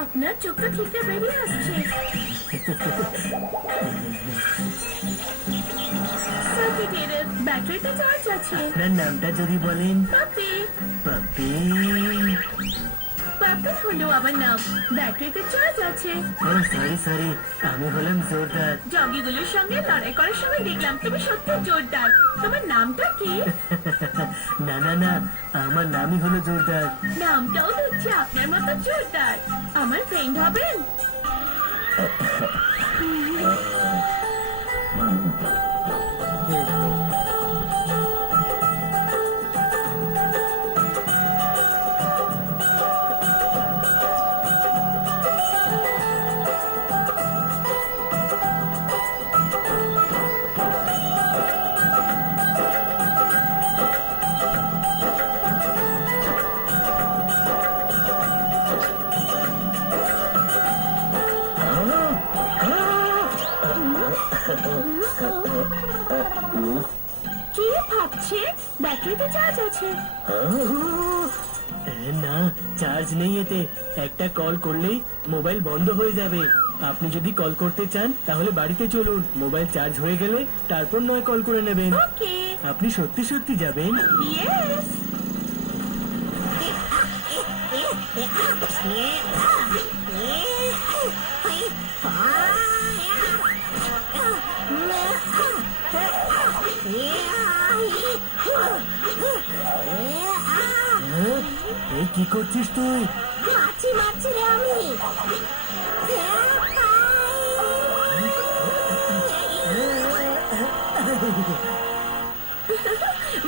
আপনার চোখ তো ঠিকটা বেরিয়ে আসছে। ব্যাটারিতে চার্জ আছে। আপনার নামটা যদি বলেন। পাপি। পাপি। পাপি হলো আমার নাম, ব্যাটারিতে চার্জ আছে। ও সরি, আমি হলাম জোরদার। জঙ্গিগুলোর সঙ্গে লড়াই করার সময় দেখলাম তুমি সত্যি জোরদার। তোমার নামটা কি? না, আমার নামই হলো জোরদার। নামটাও দেখছি আপনার মতো জোরদার। আমার ফ্রেন্ড হবেন? কি ভাবছে? ব্যাটারিতে চার্জ আছে। না, চার্জ নেই এতে। একটা কল করলেই মোবাইল বন্ধ হয়ে যাবে। আপনি যদি কল করতে চান তাহলে বাড়িতে চলুন, মোবাইল চার্জ হয়ে গেলে তারপর নয় কল করে নেবেন। ওকে। আপনি সত্যি যাবেন? ইয়েস। এই কি করছিস তুই? মাছি রে আমি।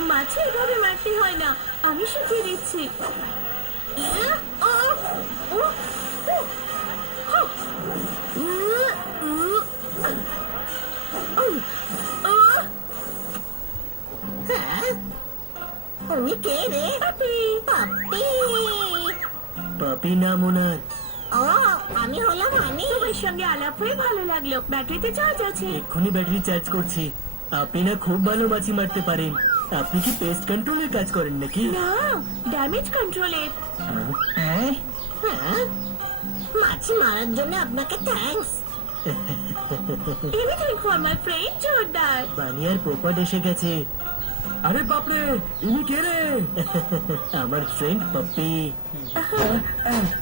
মাছি এভাবে মারতে হয় না, আমি শিখিয়ে দিচ্ছি। উনি কে রে? পাপি। পাপি নাম ওনার। ও, আমি হলাম হানি। তোমার সঙ্গে আলাপ হয়ে ভালো লাগলো। ব্যাটারিতে চার্জ আছে। এক্ষুনি ব্যাটারি চার্জ করছি। আপনি না খুব ভালো মাছি মারতে পারেন। আপনি কি পেস্ট কন্ট্রোলের কাজ করেন নাকি? না, ড্যামেজ কন্ট্রোলের। মাছি মারার জন্য আপনাকে thanks. Anything for my friend জোরদার। বানিয়ার পোপট এসে গেছে। আরে বাপরে, ইনি কে রে? আমার ফ্রেন্ড পাপ্পি।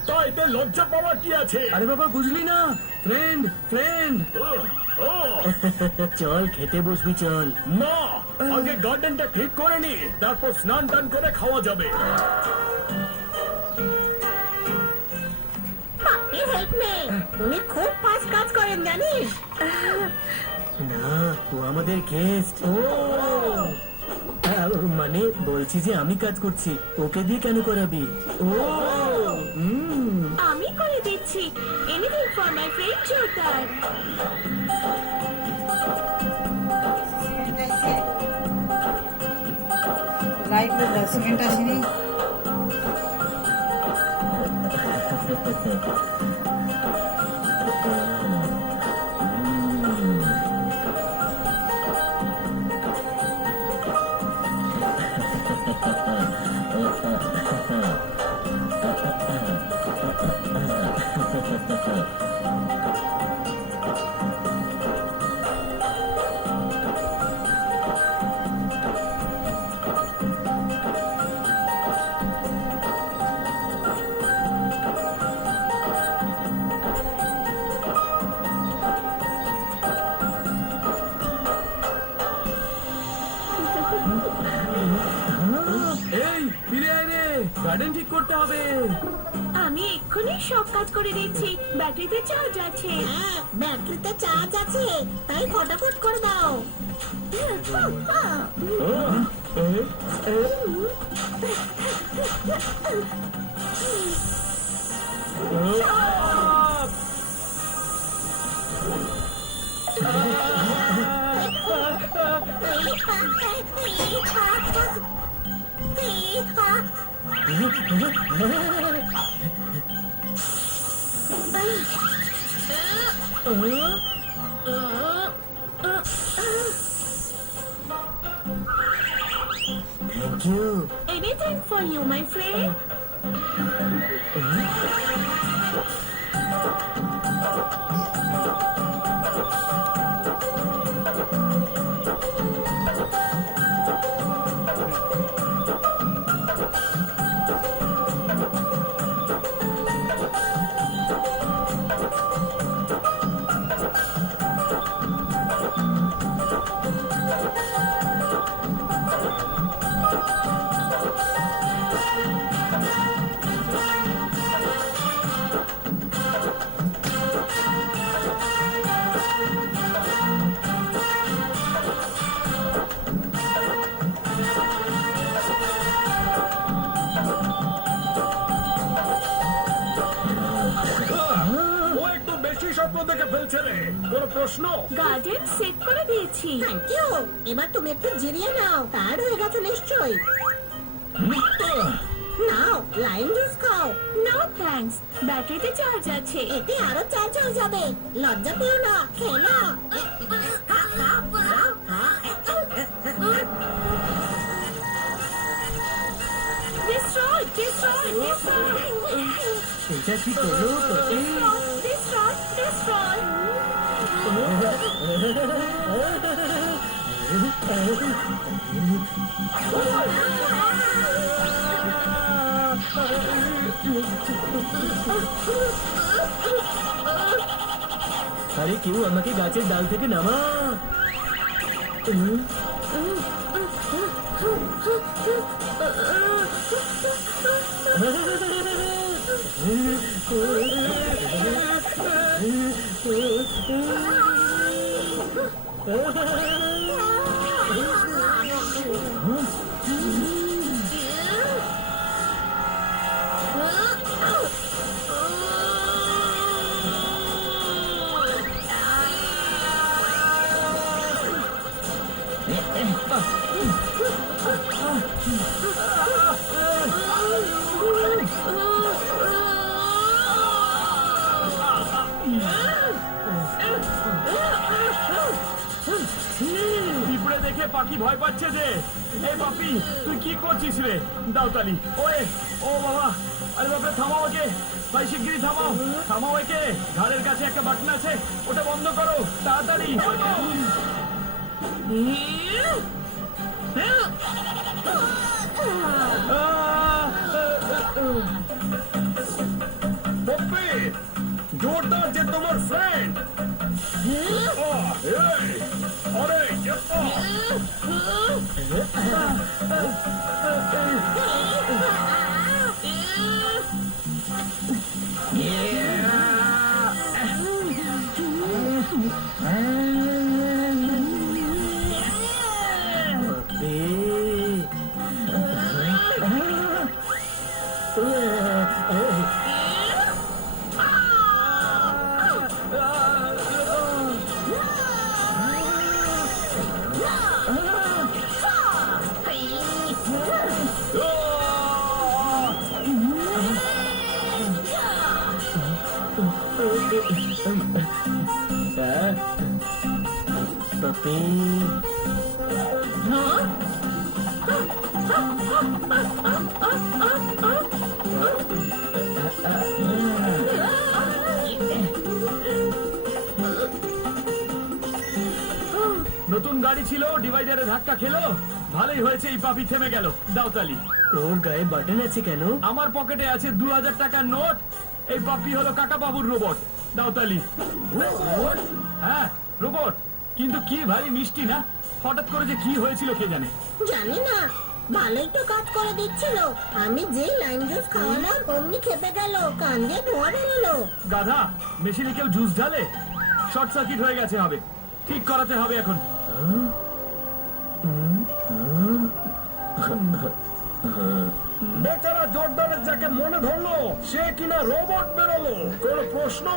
তাই তো লজ্জা পাওয়ার কি আছে? আরে বাবা, বুঝলি না? ফ্রেন্ড। চল খেতে বসবি, চল। না, আগে গার্ডেনটা ঠিক করে নি, তারপর স্নান টান করে খাওয়া যাবে। পাপি হেল্প মি। উনি খুব ফাস্ট কাজ করেন জানিস? না, ও আমাদের গেস্ট। ও মানে বলছি যে আমি কাজ করছি, ওকে দিয়ে কেন করাবি? ও আমি করে দিচ্ছি। এনিথিং ফর মাই ফ্রেন্ড জোরদার। লাইট দাও, সিমেন্ট আসেনি। এই ফিরে আয় রে, গার্ডেন ঠিক করতে হবে। আমি এক্ষুনি সব কাজ করে দিচ্ছি। ব্যাটারিতে চার্জ আছে। ব্যাটারিতে চার্জ আছে, তাই ফটাফট করে দাও। Thank you. Anything for you, my friend. ও একটু বেশি স্বপ্ন দেখে ফেলছে রে। কোনো প্রশ্ন? গার্ডেন সেট করে দিয়েছি। Thank you. এবার তুমি একটু জিরিয়ে নাও, টায়ার্ড হয়ে গেছো নিশ্চয়ই। নাও লাইম জুস খাও, নো থ্যাঙ্কস, ব্যাটারিতে চার্জ আছে। এতে আরো চার্জ হয়ে যাবে। লজ্জা পেও না, খেয়ে নাও। Destroy, destroy, destroy. এটা কি করলো পপি? Destroy, destroy. আরে কেউ আমাকে গাছের ডাল থেকে নামা। পিঁপড়ে দেখে পাখি ভয় পাচ্ছে যে। এই পাপি তুই কি করছিস রে? দাও তালি। ওয়ে, ও বাবা, আরে বাপরে থামাও ওকে। ভাই শিগগিরই থামাও, থামাও একে। ঘাড়ের কাছে একটা বাটন আছে, ওটা বন্ধ করো তাড়াতাড়ি। পপ্পি, জোরদার যে তোমার ফ্রেন্ড। আরে পপি নতুন গাড়ি ছিল, ডিভাইডারে ধাক্কা খেলো। ভালোই হয়েছে এই পাপি থেমে গেল। দাও তালি। ওর গায়ে বাটন আছে কেন? আমার পকেটে আছে 2000 টাকার নোট। এই পাপি হলো কাকা বাবুর রোবট। দাও তালি। রোবট? হ্যাঁ রোবট, কিন্তু কি ভারী মিষ্টি না। হঠাৎ করে যে কি হয়েছিল কে জানে। জানি না, ভালোই তো কাজ করে দিচ্ছিল। আমি যে লাইম জুস খাওয়ালাম অমনি খেপে গেল, কান দিয়ে ধোঁয়া বেরোলো। গাধা, মেশিনে কেউ জুস ঢালে? শর্ট সার্কিট হয়ে গেছে হবে, ঠিক করাতে হবে এখন। বেচারা জোরদারের যাকে মনে ধরলো সে কিনা রোবট বেরোলো। কোন প্রশ্ন?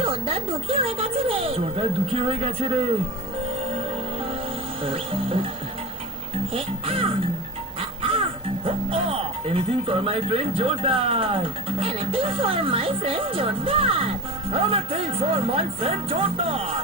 জোরদার দুঃখী হয়ে গেছে রে। জোরদার দুঃখী হয়ে গেছে রে। এনিথিং ফর মাই ফ্রেন্ড জোরদার এনিথিং ফর মাই ফ্রেন্ড জোরদার এনিথিং ফর মাই ফ্রেন্ড জোরদার